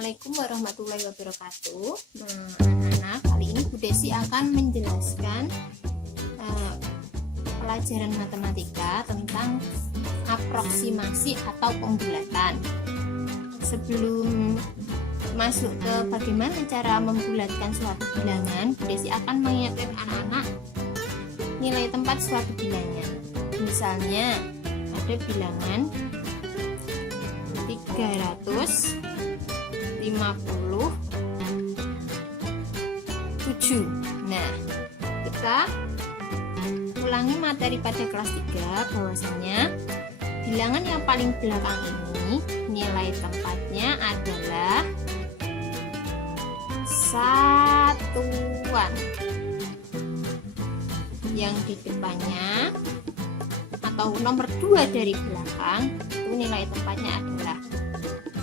Assalamualaikum warahmatullahi wabarakatuh. Anak-anak, kali ini Bu Desi akan menjelaskan pelajaran matematika tentang aproksimasi atau pembulatan. Sebelum masuk ke bagaimana cara membulatkan suatu bilangan, Bu Desi akan mengingatkan anak-anak nilai tempat suatu bilangan. Misalnya ada bilangan 357. Nah, kita ulangi materi pada kelas 3 bahwasanya bilangan yang paling belakang ini nilai tempatnya adalah satuan. Yang di depannya atau nomor 2 dari belakang itu nilai tempatnya adalah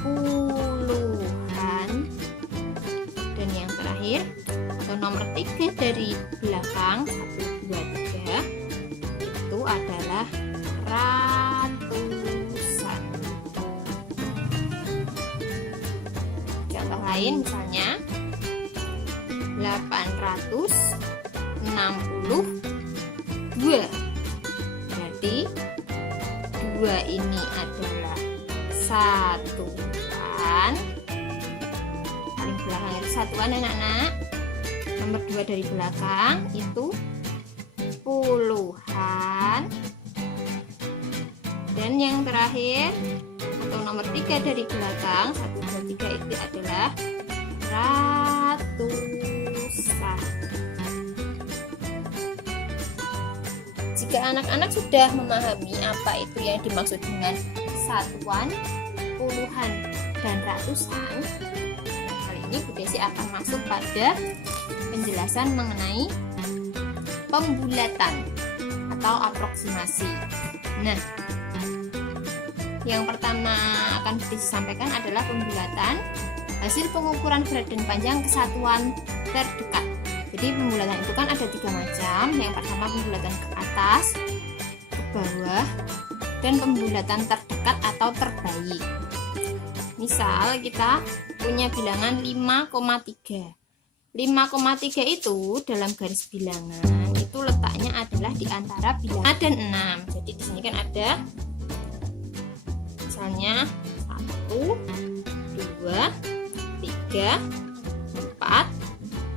puluhan, dan yang terakhir atau nomor 3 dari belakang 1, 2, 3 itu adalah ratusan. Contoh lain misalnya 862, berarti 2 ini adalah satuan, paling belakang itu satuan anak-anak, nomor 2 dari belakang itu puluhan, dan yang terakhir atau nomor 3 dari belakang 1, 2, 3 itu adalah ratusan. Jika anak-anak sudah memahami apa itu yang dimaksud dengan satuan, puluhan, dan ratusan, kali ini Bu Desi akan masuk pada penjelasan mengenai pembulatan atau aproksimasi. Nah, yang pertama akan Bu Desi sampaikan adalah pembulatan hasil pengukuran berat dan panjang kesatuan terdekat. Jadi pembulatan itu kan ada 3 macam. Yang pertama pembulatan ke atas, ke bawah, dan pembulatan terdekat atau terbaik. Misal kita punya bilangan 5,3. 5,3 itu dalam garis bilangan itu letaknya adalah di antara bilangan dan 6. Jadi di sini kan ada misalnya 1, 2, 3, 4,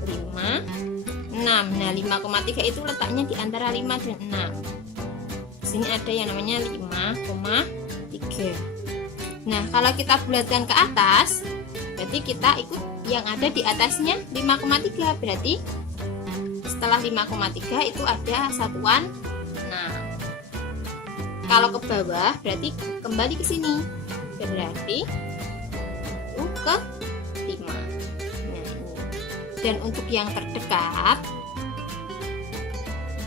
5, 6. Nah, 5,3 itu letaknya di antara 5 dan 6. Di sini ada yang namanya 5,3. Nah, kalau kita bulatkan ke atas, berarti kita ikut yang ada di atasnya 5,3. Berarti setelah 5,3 itu ada satuan. Nah, kalau ke bawah berarti kembali ke sini. Berarti itu ke 5. Dan untuk yang terdekat,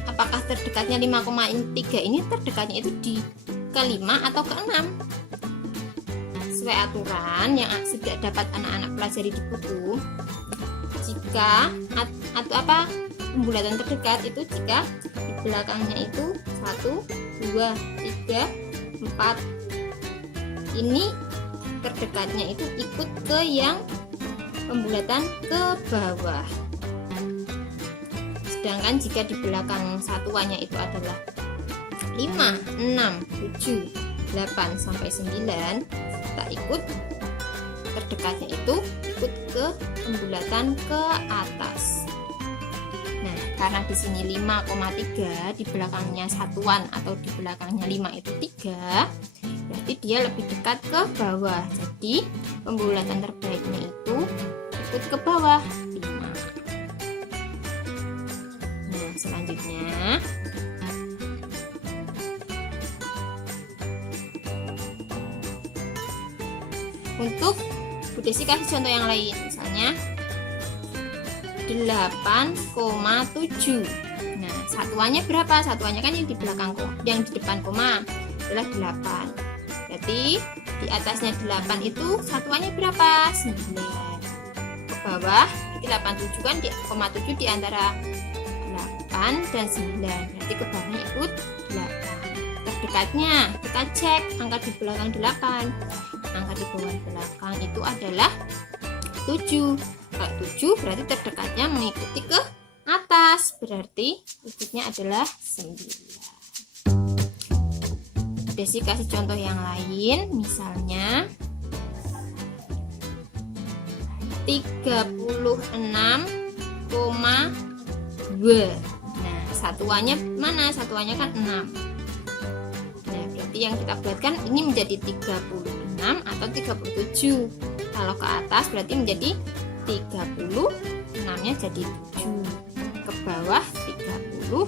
apakah terdekatnya 5,3 ini terdekatnya itu di ke-5 atau ke-6? Sesuai aturan yang sudah dapat anak-anak pelajari di buku, jika pembulatan terdekat itu jika di belakangnya itu 1, 2, 3, 4 ini terdekatnya itu ikut ke yang pembulatan ke bawah. Sedangkan jika di belakang satuannya itu adalah 5, 6, 7, 8 sampai 9, kita ikut terdekatnya itu ikut ke pembulatan ke atas. Nah, karena di sini 5,3 di belakangnya satuan atau di belakangnya 5 itu 3, berarti dia lebih dekat ke bawah. Jadi pembulatan terbaiknya itu ikut ke bawah 5. Nah, selanjutnya untuk Bu Desi kasih contoh yang lain, misalnya 8,7. Nah, satuannya berapa? Satuannya kan yang di belakang yang di depan koma adalah 8. Berarti di atasnya 8 itu satuannya berapa? 9. Ke bawah di 87 kan di koma 7 di antara 8 dan 9. Berarti ke bawahnya ikut 8. Terdekatnya kita cek angka di belakang 8. Angka di bawah belakang itu adalah 7. Kalau 7 berarti terdekatnya mengikuti ke atas, berarti ikutnya adalah 9. Desi kasih contoh yang lain, misalnya 36,2. Nah, satuannya mana? Satuannya kan 6. Nah, berarti yang kita bulatkan ini menjadi 36 atau 37. Kalau ke atas berarti menjadi 30, 6-nya jadi 7. Ke bawah 36.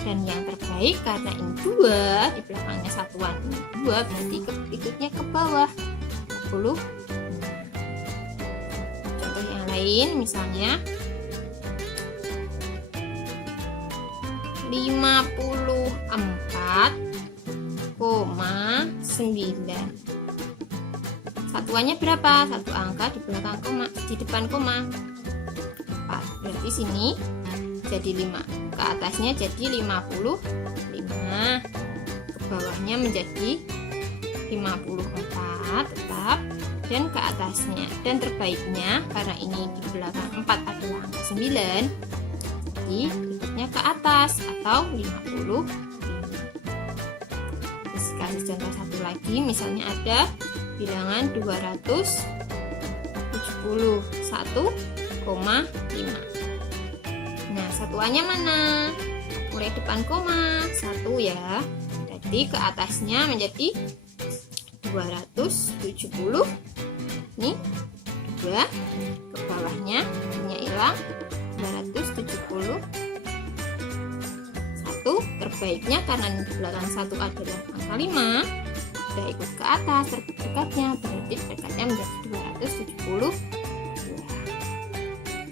Dan yang terbaik karena ini 2, di belakangnya satuan ini 2, berarti ikutnya ke bawah 10. Contoh yang lain misalnya 54,9. Satuannya berapa? Satu angka di belakang koma, di depan koma 4. Berarti sini jadi 5. Ke atasnya jadi 55, ke bawahnya menjadi 54 tetap, dan ke atasnya. Dan terbaiknya karena ini di belakang 4 adalah angka 9, jadi ikutnya ke atas atau 50. Kasih contoh satu lagi, misalnya ada bilangan 271,5. Nah, satuannya mana? Mulai depan koma 1 ya. Jadi ke atasnya menjadi 270. Ini 2. Ke bawahnya hanya hilang 270. 1. Terbaiknya karena di belakang 1 adalah angka 5, sudah ikut ke atas terdekatnya, berarti terdekatnya menjadi 270.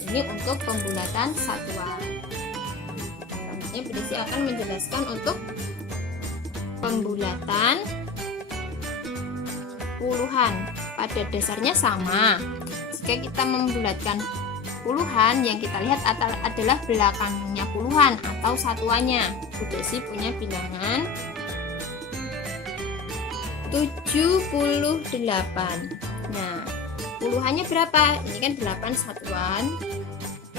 Ini untuk pembulatan satuan. Selanjutnya Bu Desi akan menjelaskan untuk pembulatan puluhan. Pada dasarnya sama. Jika kita membulatkan puluhan, yang kita lihat adalah belakangnya puluhan atau satuannya. Bu Desi punya bilangan 78. Nah, puluhannya berapa? Ini kan 8 satuan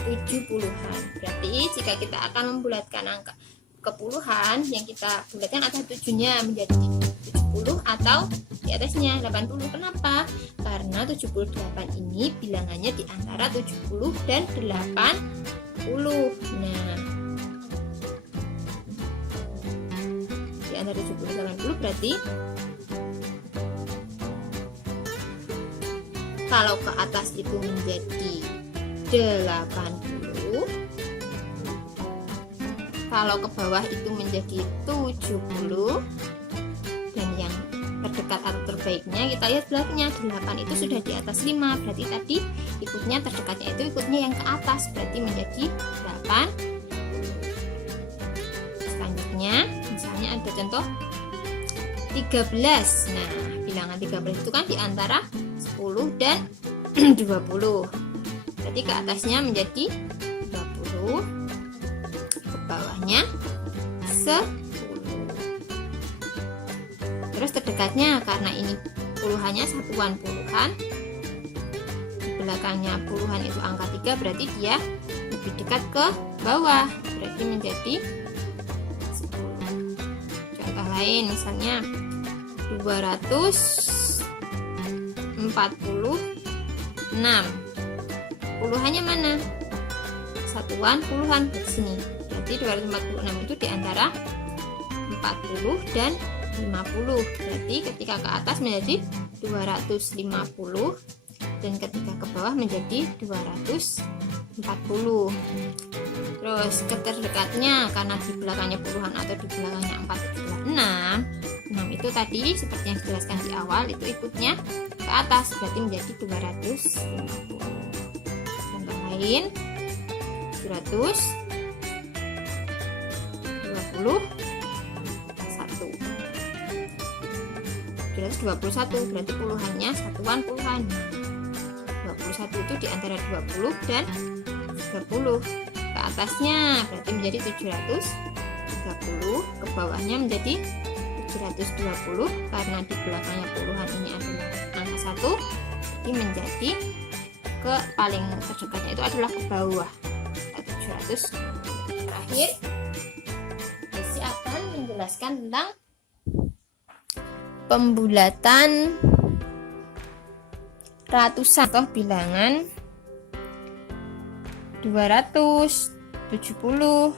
7 puluhan. Berarti jika kita akan membulatkan angka ke puluhan, yang kita bulatkan atas 7-nya menjadi 70 atau di atasnya 80. Kenapa? Karena 78 ini bilangannya di antara 70 dan 80. Nah, di antara 70 dan 80 berarti kalau ke atas itu menjadi 80, kalau ke bawah itu menjadi 70, dan yang terdekat atau terbaiknya kita lihat belakangnya 8 itu sudah di atas 5, berarti tadi ikutnya terdekatnya itu ikutnya yang ke atas, berarti menjadi 8. Selanjutnya misalnya ada contoh 13. Nah, bilangan 13 itu kan di antara 10 dan 20. Berarti ke atasnya menjadi 20, ke bawahnya 10. Terus terdekatnya karena ini puluhannya satuan puluhan, di belakangnya puluhan itu angka 3, berarti dia lebih dekat ke bawah, berarti menjadi 10. Contoh lain misalnya 246. Puluhannya mana? Satuan puluhan di sini. Berarti 246 itu diantara 40 dan 50. Berarti ketika ke atas menjadi 250 dan ketika ke bawah menjadi 240. Terus keterdekatnya karena di belakangnya puluhan atau di belakangnya 4 adalah 6. 6 itu tadi seperti yang dijelaskan di awal itu ikutnya ke atas, berarti menjadi 250. Contoh lain 221. Berarti puluhannya satuan puluhan. 21 itu di antara 20 dan 30. Ke atasnya berarti menjadi 730, ke bawahnya menjadi 720 karena di belakangnya puluhan ini adalah angka 1, berarti menjadi ke paling terdekatnya itu adalah ke bawah 700. Terakhir Desi akan menjelaskan tentang pembulatan ratusan atau bilangan 274.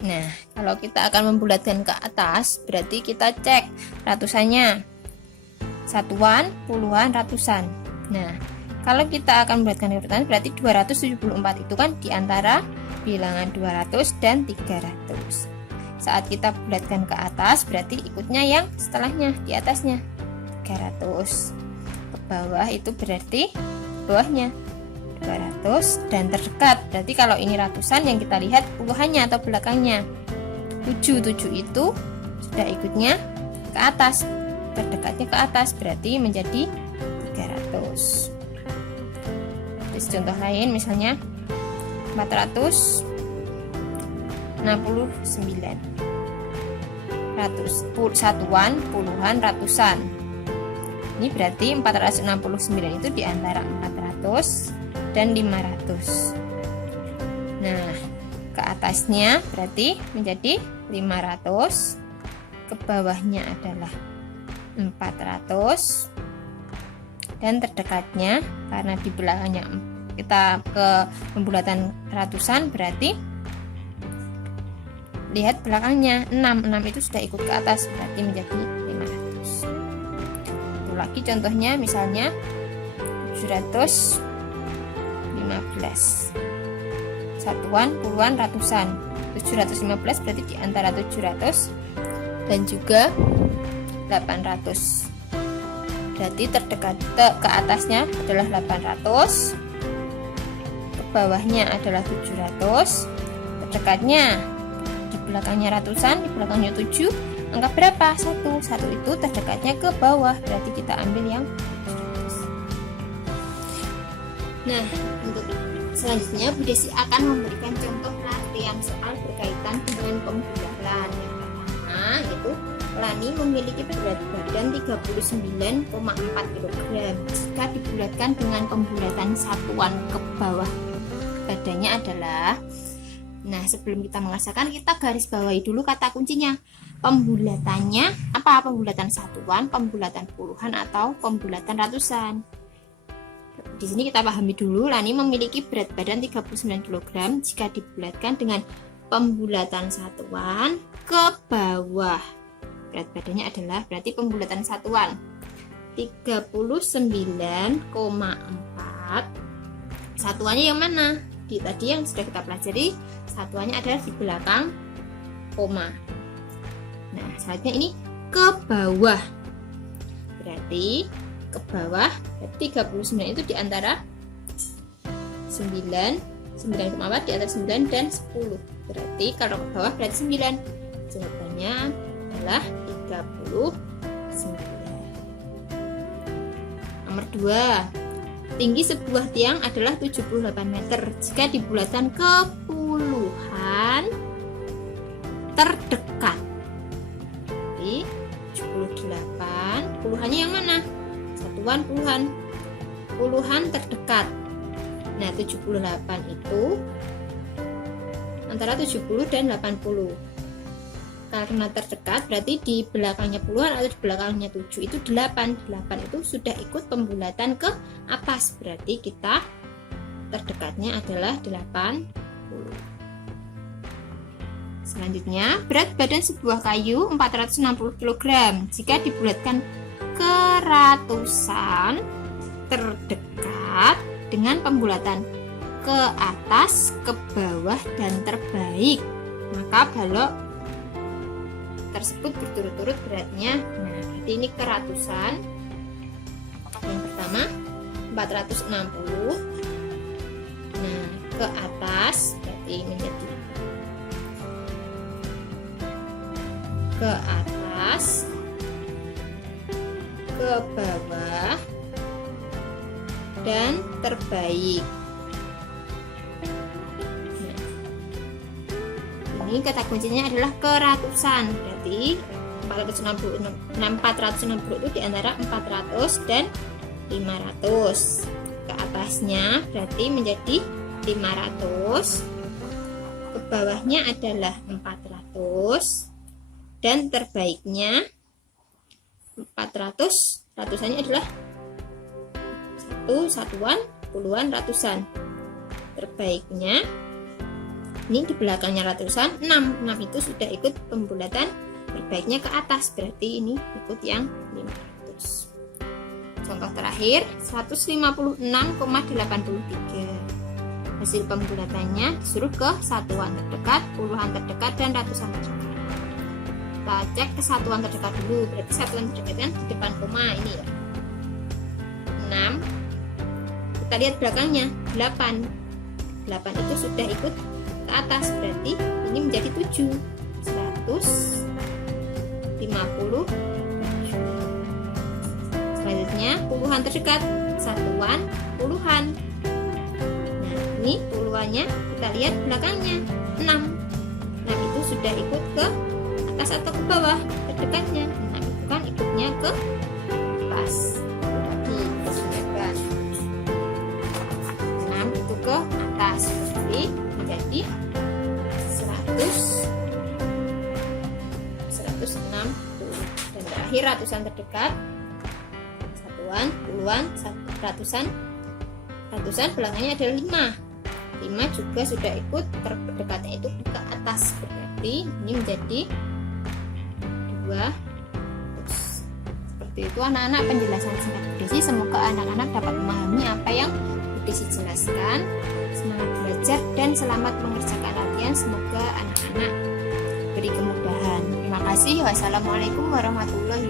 Nah, kalau kita akan membulatkan ke atas, berarti kita cek ratusannya, satuan, puluhan, ratusan. Nah, kalau kita akan membulatkan ke ratusan, berarti 274 itu kan diantara bilangan 200 dan 300. Saat kita bulatkan ke atas, berarti ikutnya yang setelahnya, di atasnya 300. Ke bawah itu berarti bawahnya 200 dan terdekat. Berarti kalau ini ratusan, yang kita lihat puluhannya atau belakangnya. 7 itu sudah ikutnya ke atas, terdekatnya ke atas, berarti menjadi 300. Terus contoh lain misalnya 469. Satuan, puluhan, ratusan. Ini berarti 469 itu diantara 400 dan 500. Nah, ke atasnya berarti menjadi 500, ke bawahnya adalah 400, dan terdekatnya karena di belakangnya kita ke pembulatan ratusan, berarti lihat belakangnya 6 itu sudah ikut ke atas, berarti menjadi 500. Itu lagi contohnya misalnya 715. Satuan, puluhan, ratusan. 715 berarti di antara 700 dan juga 800. Berarti terdekat ke atasnya adalah 800, ke bawahnya adalah 700, terdekatnya di belakangnya ratusan, di belakangnya 7. Angka berapa? 1 itu terdekatnya ke bawah, berarti kita ambil yang 700. Nah, untuk selanjutnya Bu Desi akan memberikan contoh latihan soal berkaitan dengan pembulatan. Yang pertama yaitu Lani memiliki berat badan 39,4 kg. Jika dibulatkan dengan pembulatan satuan ke bawah badannya adalah, nah sebelum kita mengerjakan kita garis bawahi dulu kata kuncinya. Pembulatannya apa? Pembulatan satuan, pembulatan puluhan, atau pembulatan ratusan. Di sini kita pahami dulu, Lani memiliki berat badan 39 kg jika dibulatkan dengan pembulatan satuan ke bawah. Berat badannya adalah berarti pembulatan satuan 39,4. Satuannya yang mana? Tadi yang sudah kita pelajari, satuannya adalah di belakang koma. Nah, selanjutnya ini ke bawah. Berarti ke bawah, 39 itu di antara 9,4 di antara 9 dan 10. Berarti kalau ke bawah berarti 9. Jawabannya adalah 39. Nomor 2. Tinggi sebuah tiang adalah 78 meter. Jika dibulatkan ke puluhan terdekat. Jadi 78, puluhannya yang mana? Satuan, puluhan terdekat. Nah, 78 itu antara 70 dan 80. Karena terdekat berarti di belakangnya puluhan atau di belakangnya 7 itu 8 itu sudah ikut pembulatan ke atas, berarti kita terdekatnya adalah 80. Selanjutnya, berat badan sebuah kayu 460 kg. Jika dibulatkan ke ratusan terdekat dengan pembulatan ke atas, ke bawah, dan terbaik, maka balok tersebut berturut-turut beratnya. Nah, berarti ini ke ratusan. Yang pertama 460. Nah, ke atas berarti menjadi ke atas, ke bawah, dan terbaik. Nah, ini kata kuncinya adalah ke ratusan. Berarti 460 itu di antara 400 dan 500. Ke atasnya berarti menjadi 500, ke bawahnya adalah 400, dan terbaiknya 400, ratusannya adalah satuan, puluhan, ratusan. Terbaiknya ini di belakangnya ratusan, 6 itu sudah ikut pembulatan terbaiknya ke atas, berarti ini ikut yang 500. Contoh terakhir 156,83. Hasil pembulatannya disuruh ke satuan terdekat, puluhan terdekat, dan ratusan terdekat. Kita cek ke satuan terdekat dulu, berarti satuan terdekat kan di depan koma ini ya, 6. Kita lihat belakangnya 8 itu sudah ikut ke atas, berarti ini menjadi 7. 150. Selanjutnya puluhan terdekat, satuan puluhan. Nah, ini puluhannya kita lihat belakangnya 6 itu sudah ikut ke atas atau ke bawah terdekatnya. Nah, itu kan ikutnya ke atas. Jadi 6 itu ke atas, jadi menjadi 160. Dan terakhir ratusan terdekat, satuan, puluhan, ratusan belakangnya ada 5 juga sudah ikut, terdekatnya itu ke atas, berarti ini menjadi 2. Seperti itu anak-anak penjelasan singkat Bu Desi. Semoga anak-anak dapat memahami apa yang Bu Desi jelaskan. Semangat belajar dan selamat mengerjakan latihan. Semoga anak-anak beri kemudahan. Terima kasih. Wassalamualaikum warahmatullahi wabarakatuh.